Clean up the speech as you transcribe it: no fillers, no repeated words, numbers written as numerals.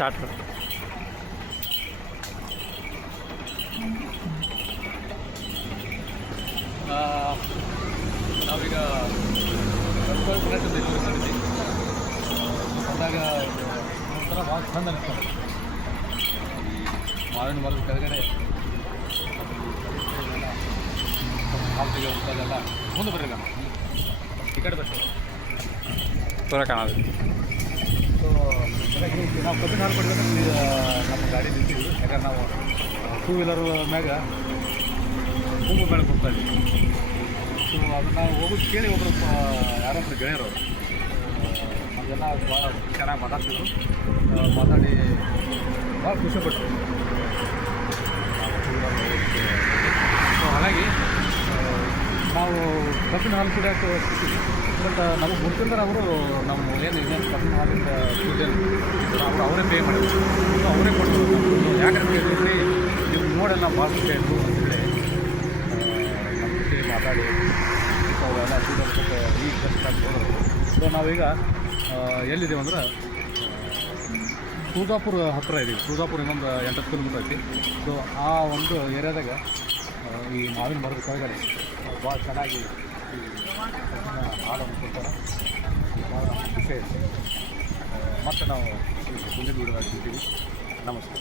Start. ನಾವೀಗ ಸಮಿತಿ ಅಂದಾಗ ಒಂಥರ ಭಾಳ ಚಂದ ಅನಿಸ್ತದೆ. ಮಾವಿನ ಮರದ ಕೆಳಗಡೆ ಹಾಲು ತೆಗೆಯುವಂಥದ್ದೆಲ್ಲ ಮುಂದೆ ಬರಲಿಲ್ಲ. ಈ ಕಡೆ ಬರ್ತೀವಿ ಪೂರ ಕಾಣೋದು. ಸೊ ಹಾಗಾಗಿ ನಾವು ಕಬ್ಬಿನ ಹಾಲು ಕೊಡಬೇಕು ನಮ್ಮ ಗಾಡಿ ನಿಲ್ತೀವಿ. ಯಾಕಂದ್ರೆ ನಾವು 2 ವೀಲರ್ ಮ್ಯಾಗ ಹೂವು ಬೆಳಗ್ಗೆ ಹೋಗ್ತಾ ಇದ್ವಿ. ಸೊ ಅದನ್ನು ನಾವು ಹೋಗೋದು ಕೇಳಿ ಒಬ್ಬರು ಯಾರೊಬ್ಬರು ಗೆಳೆಯರು ನಮಗೆಲ್ಲ ಭಾಳ ಚೆನ್ನಾಗಿ ಮಾತಾಡ್ತಿದ್ರು. ಮಾತಾಡಿ ಭಾಳ ಖುಷಿಪಟ್ಟರು. ಸೊ ಹಾಗಾಗಿ ನಾವು ಕಬ್ಬಿನ ಹಾಲು ಕುಡಿಯೋಕೆ ಹೋಗ್ತೀವಿ. ಬಟ್ ನಮಗೆ ಗೊತ್ತಿಲ್ಲದ್ರೆ ಅವರು ನಮ್ಮ ಇನ್ನೇನು ಕಬ್ಬಿನ ಹಾಲಿಂದ ದುಡ್ಡೇನು ಅವರೇ ಪೇ ಮಾಡಿದ್ರು. ಅವರೇ ಕೊಟ್ಟರು. ಯಾಕಂದ್ರೆ ಹೇಳಿದ್ರಿ ನೀವು ನೋಡೆಲ್ಲ ಭಾಳ ಖುಷಿ ಆಯಿತು ಅಂತೇಳಿ ನಮ್ಮ ಜೊತೆ ಮಾತಾಡಿ ಅವರೆಲ್ಲ ಸ್ವಲ್ಪ ಈಗ ಕಷ್ಟ ಹೋದರು. ಸೊ ನಾವೀಗ ಎಲ್ಲಿದ್ದೀವಿ ಅಂದ್ರೆ ಸೂದಾಪುರ ಹತ್ತಿರ ಇದ್ದೀವಿ. ಸೂದಾಪುರ ಇನ್ನೊಂದು 8 ಕಿಲೋಮೀಟ್ರ್ ಐತಿ. ಸೊ ಆ ಒಂದು ಏರಿಯಾದಾಗ ಈ ಮಾವಿನ ಮರದ ಕೆಳಗಡೆ ಭಾಳ ಚೆನ್ನಾಗಿ ಹಾಲನ್ನು ಕೊಡ್ತಾರೆ. ಭಾಳ ಖುಷಿ ಐತೆ. ಮತ್ತು ನಾವು ಮುಂದಿನ ವೀಡಿಯೋದಾಗ ಸಿಗ್ತೀವಿ. ನಮಸ್ಕಾರ.